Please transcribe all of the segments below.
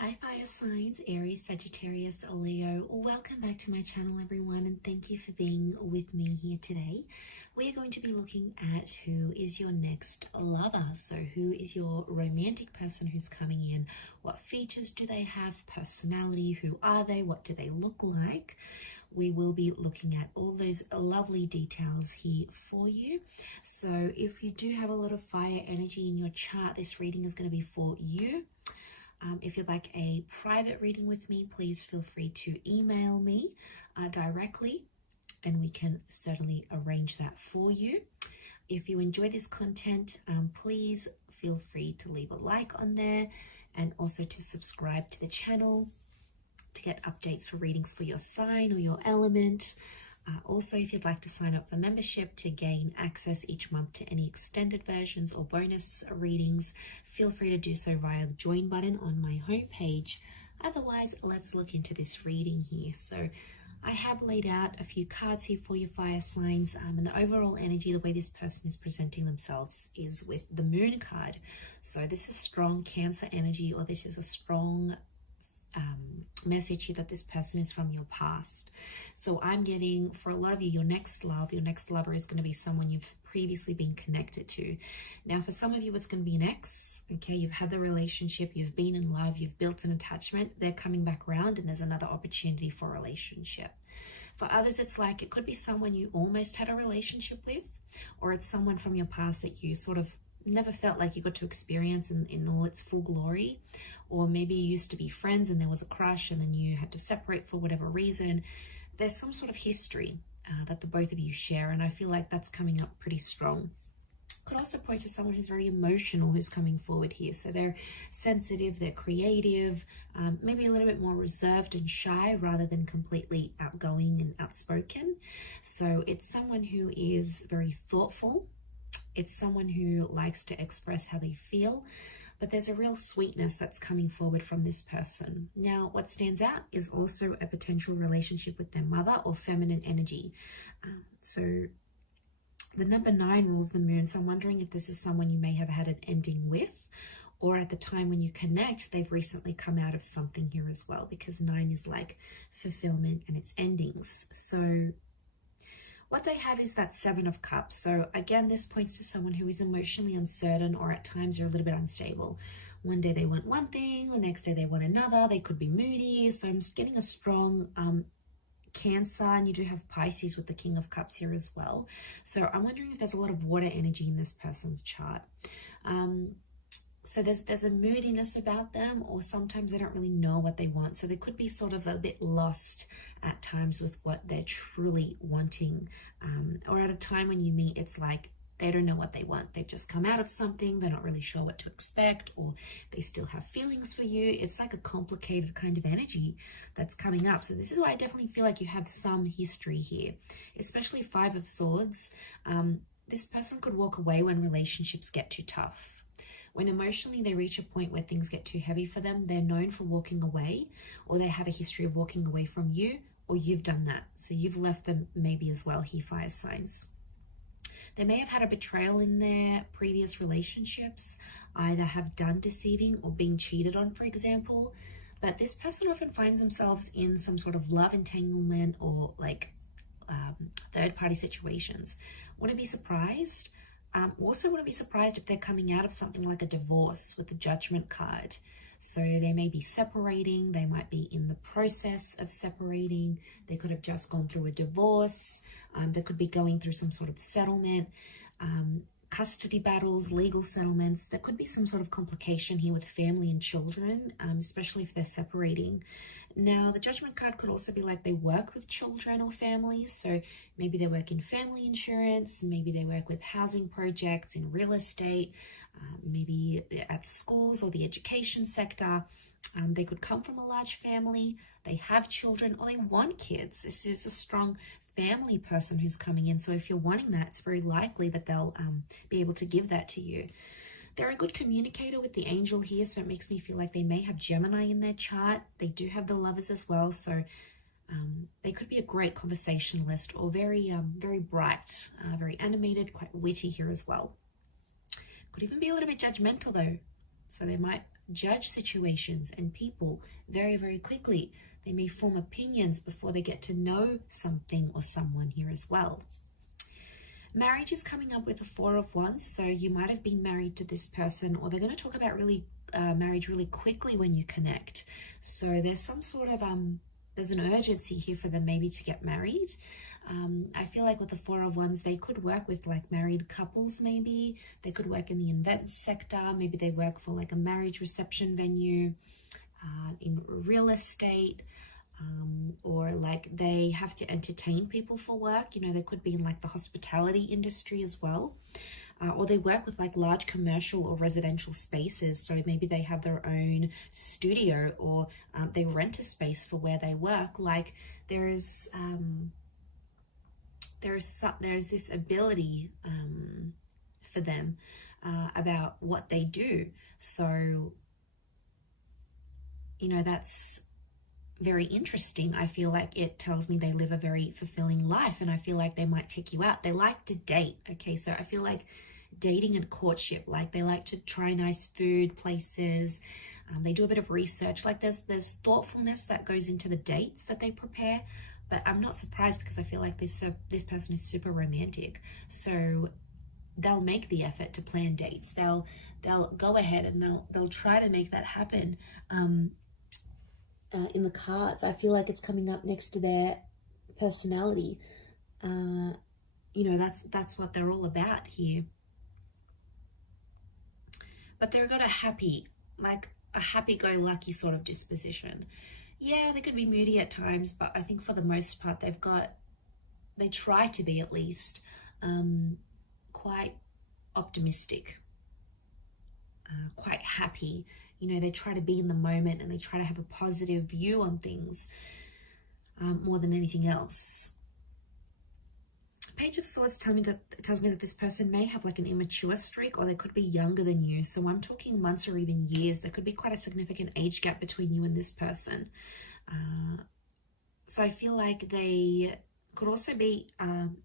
Hi fire signs, Aries, Sagittarius, Leo. Welcome back to my channel everyone, and thank you for being with me here today. We are going to be looking at who is your next lover. So who is your romantic person who's coming in? What features do they have? Personality, who are they? What do they look like? We will be looking at all those lovely details here for you. So if you do have a lot of fire energy in your chart, this reading is going to be for you. If you'd like a private reading with me, please feel free to email me directly, and we can certainly arrange that for you. If you enjoy this content, please feel free to leave a like on there and also to subscribe to the channel to get updates for readings for your sign or your element. Also, if you'd like to sign up for membership to gain access each month to any extended versions or bonus readings, feel free to do so via the join button on my homepage. Otherwise, let's look into this reading here. So I have laid out a few cards here for your fire signs, and the overall energy, the way this person is presenting themselves is with the moon card. So this is strong Cancer energy, or this is a strong message here that this person is from your past. So I'm getting, for a lot of you, your next lover is going to be someone you've previously been connected to. Now for some of you, it's going to be an ex. Okay, you've had the relationship, you've been in love, you've built an attachment, they're coming back around and there's another opportunity for a relationship. For others, it's like it could be someone you almost had a relationship with, or it's someone from your past that you sort of never felt like you got to experience in all its full glory. Or maybe you used to be friends and there was a crush and then you had to separate for whatever reason. There's some sort of history that the both of you share, and I feel like that's coming up pretty strong. Could also point to someone who's very emotional who's coming forward here. So they're sensitive, they're creative, maybe a little bit more reserved and shy rather than completely outgoing and outspoken. So it's someone who is very thoughtful. It's someone who likes to express how they feel, but there's a real sweetness that's coming forward from this person. Now, what stands out is also a potential relationship with their mother or feminine energy. So the number 9 rules the moon. So I'm wondering if this is someone you may have had an ending with, or at the time when you connect, they've recently come out of something here as well, because 9 is like fulfillment and its endings. So what they have is that 7 of Cups. So again, this points to someone who is emotionally uncertain, or at times they're a little bit unstable. One day they want one thing, the next day they want another. They could be moody. So I'm just getting a strong Cancer, and you do have Pisces with the King of Cups here as well. So I'm wondering if there's a lot of water energy in this person's chart. So there's a moodiness about them, or sometimes they don't really know what they want. So they could be sort of a bit lost at times with what they're truly wanting. Or at a time when you meet, it's like they don't know what they want. They've just come out of something. They're not really sure what to expect, or they still have feelings for you. It's like a complicated kind of energy that's coming up. So this is why I definitely feel like you have some history here, especially 5 of Swords. This person could walk away when relationships get too tough. When emotionally they reach a point where things get too heavy for them, they're known for walking away, or they have a history of walking away from you, or you've done that. So you've left them maybe as well here, fire signs. They may have had a betrayal in their previous relationships, either have done deceiving or being cheated on, for example. But this person often finds themselves in some sort of love entanglement or like third-party situations. Wouldn't be surprised. Also wouldn't be surprised if they're coming out of something like a divorce with the Judgment card. So they may be separating, they might be in the process of separating, they could have just gone through a divorce, they could be going through some sort of settlement, custody battles, legal settlements. There could be some sort of complication here with family and children, especially if they're separating. Now, the Judgment card could also be like they work with children or families. So maybe they work in family insurance, maybe they work with housing projects, in real estate, maybe at schools or the education sector. They could come from a large family, they have children, or they want kids. This is a strong family person who's coming in. So if you're wanting that, it's very likely that they'll be able to give that to you. They're a good communicator with the angel here, so it makes me feel like they may have Gemini in their chart. They do have the Lovers as well, so they could be a great conversationalist, or very bright, very animated, quite witty here as well. Could even be a little bit judgmental though. So they might judge situations and people very, very quickly. They may form opinions before they get to know something or someone here as well. Marriage is coming up with the Four of Wands, so you might have been married to this person, or they're going to talk about marriage really quickly when you connect. So there's some sort of there's an urgency here for them maybe to get married. I feel like with the Four of Wands, they could work with like married couples. Maybe they could work in the events sector. Maybe they work for like a marriage reception venue, in real estate. Or like they have to entertain people for work. You know, they could be in like the hospitality industry as well. Or they work with like large commercial or residential spaces. So maybe they have their own studio, or they rent a space for where they work. Like there's this ability for them about what they do. So, you know, that's very interesting. I feel like it tells me they live a very fulfilling life, and I feel like they might take you out. They like to date. Okay, so I feel like dating and courtship, like they like to try nice food places. They do a bit of research. Like there's thoughtfulness that goes into the dates that they prepare. But I'm not surprised, because I feel like this person is super romantic. So they'll make the effort to plan dates. They'll go ahead and they'll try to make that happen. In the cards, I feel like it's coming up next to their personality. You know, that's what they're all about here. But they've got a happy-go-lucky sort of disposition. Yeah, they could be moody at times, but I think for the most part, they try to be at least quite optimistic, quite happy. You know, they try to be in the moment, and they try to have a positive view on things more than anything else. Page of Swords tells me that this person may have like an immature streak, or they could be younger than you. So I'm talking months or even years. There could be quite a significant age gap between you and this person. So I feel like they could also be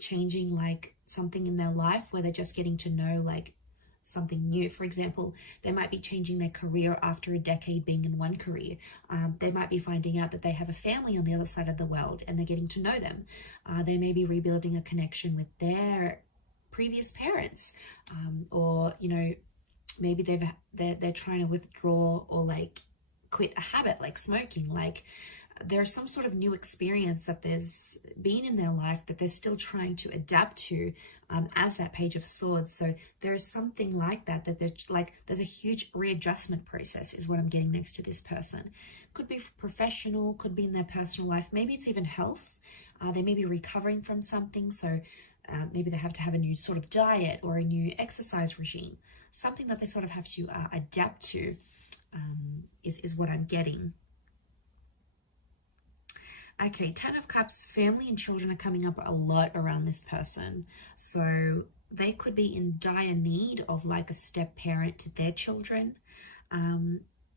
changing like something in their life, where they're just getting to know like something new. For example, they might be changing their career after a decade being in one career. They might be finding out that they have a family on the other side of the world, and they're getting to know them. They may be rebuilding a connection with their previous parents, or you know, maybe they're trying to withdraw or like quit a habit like smoking. Like there's some sort of new experience that there's been in their life that they're still trying to adapt to, as that Page of Swords. So there is something like that there's a huge readjustment process is what I'm getting next to this person. Could be professional, could be in their personal life. Maybe it's even health. They may be recovering from something. So maybe they have to have a new sort of diet or a new exercise regime, something that they sort of have to adapt to, is what I'm getting. Okay, Ten of Cups, family and children are coming up a lot around this person. So they could be in dire need of like a step parent to their children.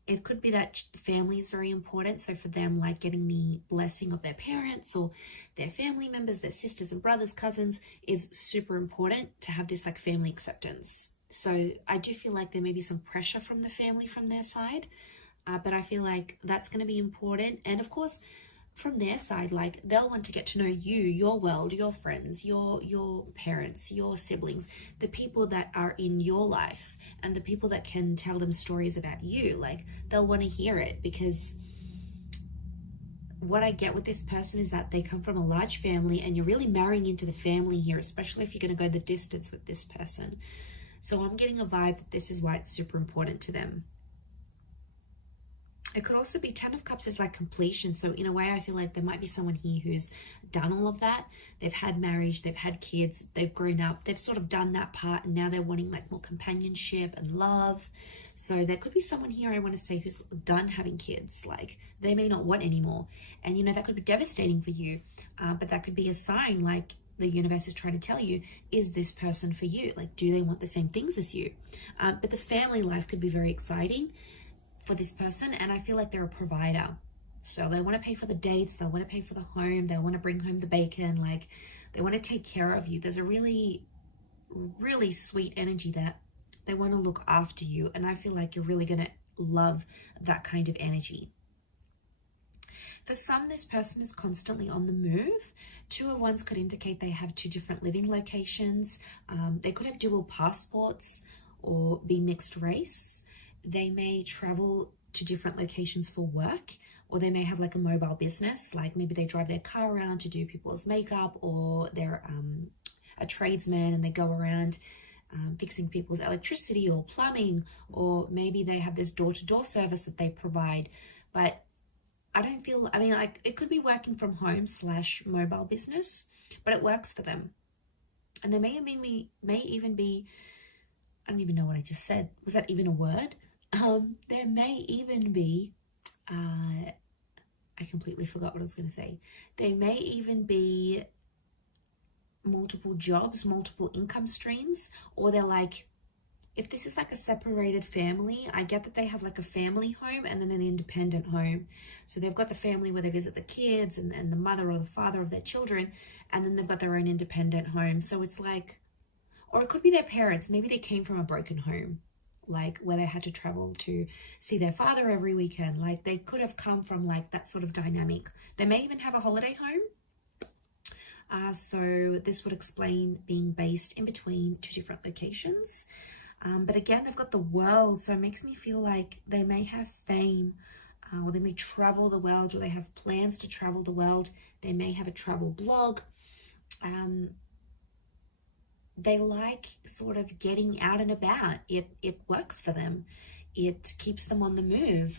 It could be that family is very important. So for them, like getting the blessing of their parents or their family members, their sisters and brothers, cousins, is super important to have this like family acceptance. So I do feel like there may be some pressure from the family from their side, but I feel like that's going to be important. And of course, from their side, like they'll want to get to know you, your world, your friends, your parents, your siblings, the people that are in your life, and the people that can tell them stories about you. Like they'll want to hear it, because what I get with this person is that they come from a large family, and you're really marrying into the family here, especially if you're going to go the distance with this person. So I'm getting a vibe that this is why it's super important to them. It could also be Ten of Cups is like completion. So in a way, I feel like there might be someone here who's done all of that. They've had marriage, they've had kids, they've grown up, they've sort of done that part, and now they're wanting like more companionship and love. So there could be someone here, I want to say, who's done having kids. Like they may not want anymore. And you know, that could be devastating for you, but that could be a sign, like the universe is trying to tell you, is this person for you? Like, do they want the same things as you? But the family life could be very exciting for this person, and I feel like they're a provider. So they want to pay for the dates, they want to pay for the home, they want to bring home the bacon, like they want to take care of you. There's a really, really sweet energy that they want to look after you, and I feel like you're really going to love that kind of energy. For some, this person is constantly on the move. 2 of Wands could indicate they have 2 different living locations. They could have dual passports or be mixed race. They may travel to different locations for work, or they may have like a mobile business, like maybe they drive their car around to do people's makeup, or they're a tradesman and they go around fixing people's electricity or plumbing, or maybe they have this door-to-door service that they provide. But I don't feel, I mean, like it could be working from home / mobile business, but it works for them. And there may even be, I don't even know what I just said. Was that even a word? There may even be, I completely forgot what I was going to say. There may even be multiple jobs, multiple income streams, or they're like, if this is like a separated family, I get that they have like a family home and then an independent home. So they've got the family where they visit the kids and the mother or the father of their children, and then they've got their own independent home. So it's like, or it could be their parents. Maybe they came from a broken home, like where they had to travel to see their father every weekend. Like they could have come from like that sort of dynamic. They may even have a holiday home. So this would explain being based in between 2 different locations. But again, they've got the world, so it makes me feel like they may have fame, or they may travel the world, or they have plans to travel the world. They may have a travel blog. They like sort of getting out and about. It works for them. It keeps them on the move.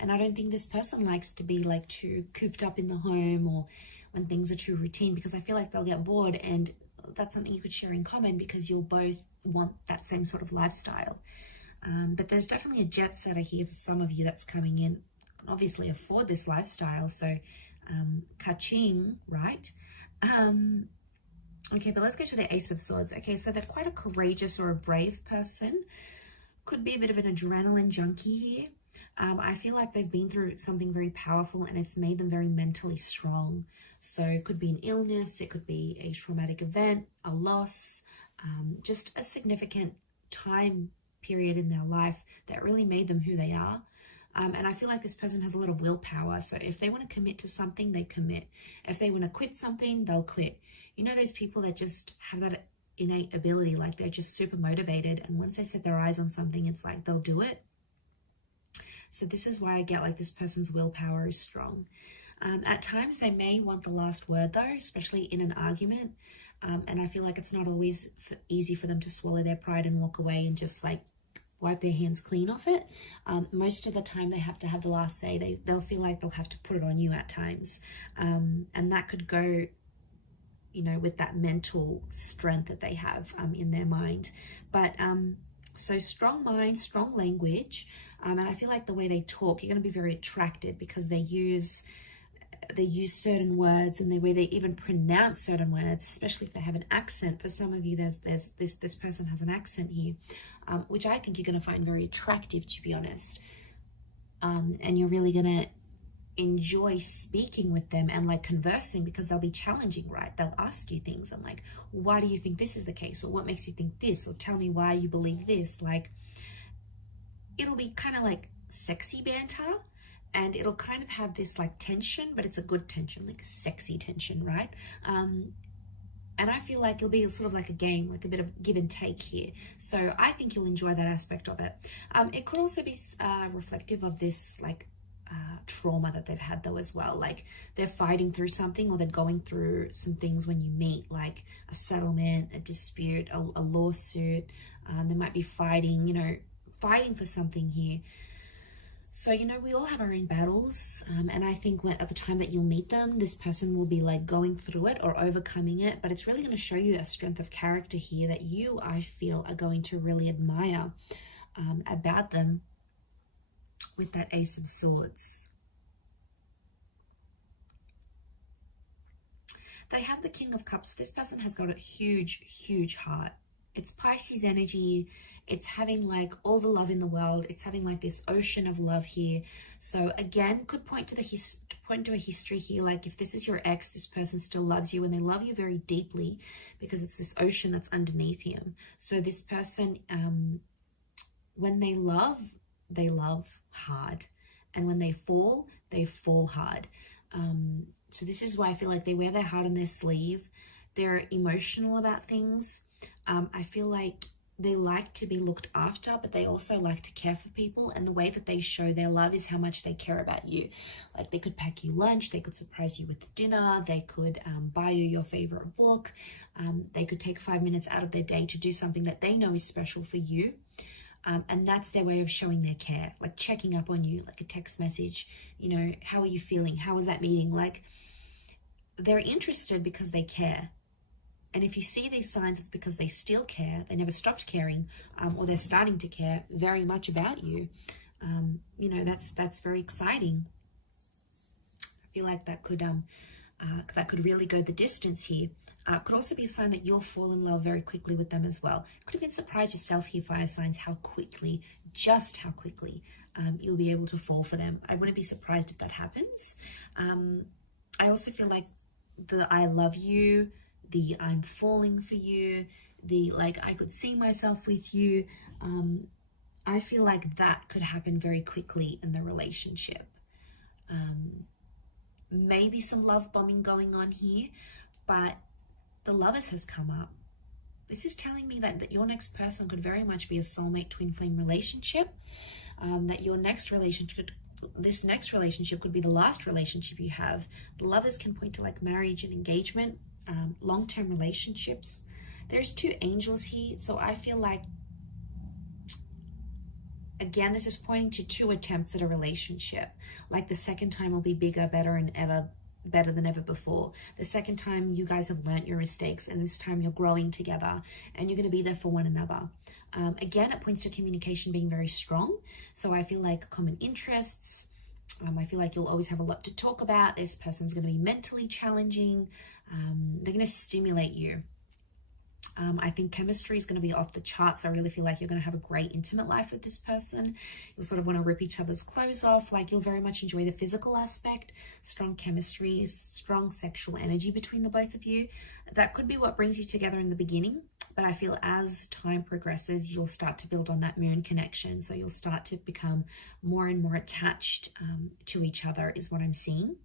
And I don't think this person likes to be like too cooped up in the home, or when things are too routine, because I feel like they'll get bored, and that's something you could share in common because you'll both want that same sort of lifestyle. But there's definitely a jet setter here for some of you that's coming in. Can obviously afford this lifestyle, so ka-ching, right? Okay, but let's go to the Ace of Swords. Okay, so they're quite a courageous or a brave person. Could be a bit of an adrenaline junkie here. I feel like they've been through something very powerful and it's made them very mentally strong. So it could be an illness, it could be a traumatic event, a loss, just a significant time period in their life that really made them who they are. And I feel like this person has a lot of willpower. So if they want to commit to something, they commit. If they want to quit something, they'll quit. You know, those people that just have that innate ability, like they're just super motivated. And once they set their eyes on something, it's like they'll do it. So this is why I get like this person's willpower is strong. At times they may want the last word though, especially in an argument. And I feel like it's not always easy for them to swallow their pride and walk away and just like wipe their hands clean off it. Most of the time they have to have the last say. They'll feel like they'll have to put it on you at times. And that could go, you know, with that mental strength that they have in their mind. But so strong mind, strong language. And I feel like the way they talk, you're going to be very attracted because they use certain words, and the way they even pronounce certain words, especially if they have an accent. For some of you, this person has an accent here, which I think you're going to find very attractive, to be honest. And you're really going to enjoy speaking with them and like conversing, because they'll be challenging, right? They'll ask you things and like, why do you think this is the case? Or what makes you think this? Or tell me why you believe this. Like, it'll be kind of like sexy banter. And it'll kind of have this like tension, but it's a good tension, like a sexy tension, right? And I feel like it'll be sort of like a game, like a bit of give and take here. So I think you'll enjoy that aspect of it. It could also be reflective of this like trauma that they've had though as well. Like they're fighting through something, or they're going through some things when you meet, like a settlement, a dispute, a lawsuit. They might be fighting, you know, fighting for something here. So, you know, we all have our own battles, and I think at the time that you'll meet them, this person will be like going through it or overcoming it, but it's really going to show you a strength of character here that you, I feel, are going to really admire about them with that Ace of Swords. They have the King of Cups. This person has got a huge, huge heart. It's Pisces energy. It's having like all the love in the world. It's having like this ocean of love here. So again, could point to a history here. Like if this is your ex, this person still loves you, and they love you very deeply because it's this ocean that's underneath him. So this person, when they love, they love hard. And when they fall hard. So this is why I feel like they wear their heart on their sleeve. They're emotional about things. I feel like they like to be looked after, but they also like to care for people. And the way that they show their love is how much they care about you. Like they could pack you lunch, they could surprise you with dinner, they could buy you your favorite book. They could take 5 minutes out of their day to do something that they know is special for you. And that's their way of showing their care, like checking up on you, like a text message, you know, how are you feeling? How was that meeting? Like they're interested because they care. And if you see these signs, it's because they still care. They never stopped caring, or they're starting to care very much about you. You know, that's very exciting. I feel like that could really go the distance here. Could also be a sign that you'll fall in love very quickly with them as well. Could even surprise yourself here, fire signs, just how quickly you'll be able to fall for them. I wouldn't be surprised if that happens. I also feel like the I love you, the I'm falling for you, the like I could see myself with you. I feel like that could happen very quickly in the relationship. Maybe some love bombing going on here, but the Lovers has come up. This is telling me that your next person could very much be a soulmate twin flame relationship, that your next relationship, this next relationship could be the last relationship you have. The Lovers can point to like marriage and engagement, long-term relationships. There's 2 angels here, so I feel like, again, this is pointing to 2 attempts at a relationship. Like the second time will be bigger, better than ever before. The second time you guys have learnt your mistakes, and this time you're growing together and you're going to be there for one another. Again, it points to communication being very strong. So I feel like common interests. I feel like you'll always have a lot to talk about. This person's going to be mentally challenging. They're going to stimulate you. I think chemistry is going to be off the charts. I really feel like you're going to have a great intimate life with this person. You'll sort of want to rip each other's clothes off. Like you'll very much enjoy the physical aspect, strong chemistry, strong sexual energy between the both of you. That could be what brings you together in the beginning. But I feel as time progresses, you'll start to build on that moon connection. So you'll start to become more and more attached to each other is what I'm seeing.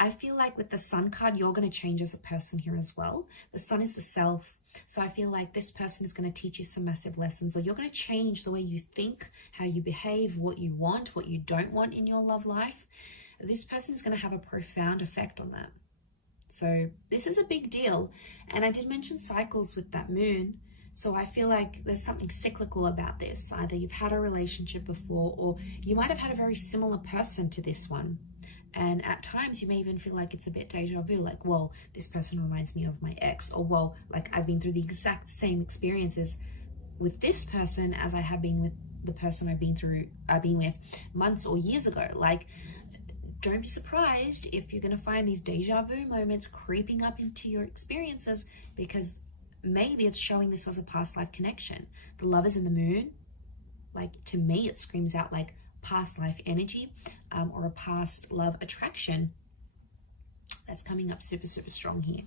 I feel like with the Sun card, you're going to change as a person here as well. The Sun is the self. So I feel like this person is going to teach you some massive lessons, or you're going to change the way you think, how you behave, what you want, what you don't want in your love life. This person is going to have a profound effect on that. So this is a big deal. And I did mention cycles with that moon. So I feel like there's something cyclical about this. Either you've had a relationship before, or you might have had a very similar person to this one. And at times you may even feel like it's a bit deja vu, like, well, this person reminds me of my ex, or well, like I've been through the exact same experiences with this person as I have been with the person I've been with months or years ago. Like, don't be surprised if you're going to find these deja vu moments creeping up into your experiences, because maybe it's showing this was a past life connection. The Lovers in the moon, like to me, it screams out like past life energy, or a past love attraction that's coming up super, super strong here.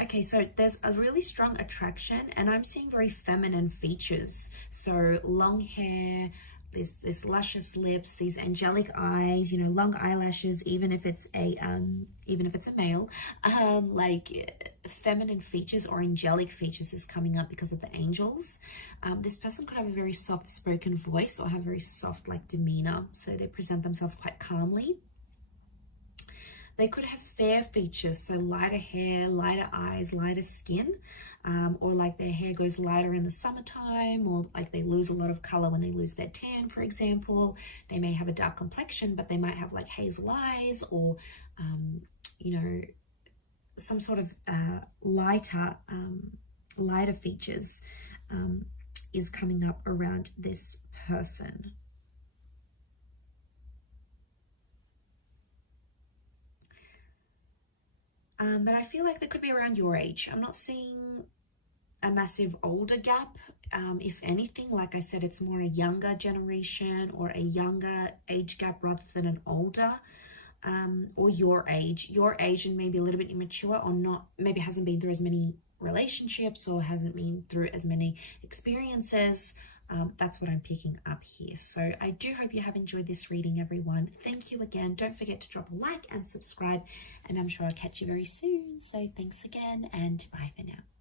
Okay, so there's a really strong attraction, and I'm seeing very feminine features. So long hair, this luscious lips, these angelic eyes, you know, long eyelashes, even if it's a male, like feminine features or angelic features is coming up because of the angels. This person could have a very soft spoken voice or have very soft like demeanor, so they present themselves quite calmly. They could have fair features, so lighter hair, lighter eyes, lighter skin, or like their hair goes lighter in the summertime, or like they lose a lot of color when they lose their tan, for example. They may have a dark complexion, but they might have like hazel eyes, or, you know, some sort of lighter features is coming up around this person. But I feel like they could be around your age. I'm not seeing a massive older gap. If anything, like I said, it's more a younger generation or a younger age gap rather than an older, or your age and maybe a little bit immature, or not, maybe hasn't been through as many relationships or hasn't been through as many experiences. That's what I'm picking up here. So I do hope you have enjoyed this reading, everyone. Thank you again. Don't forget to drop a like and subscribe, and I'm sure I'll catch you very soon. So thanks again, and bye for now.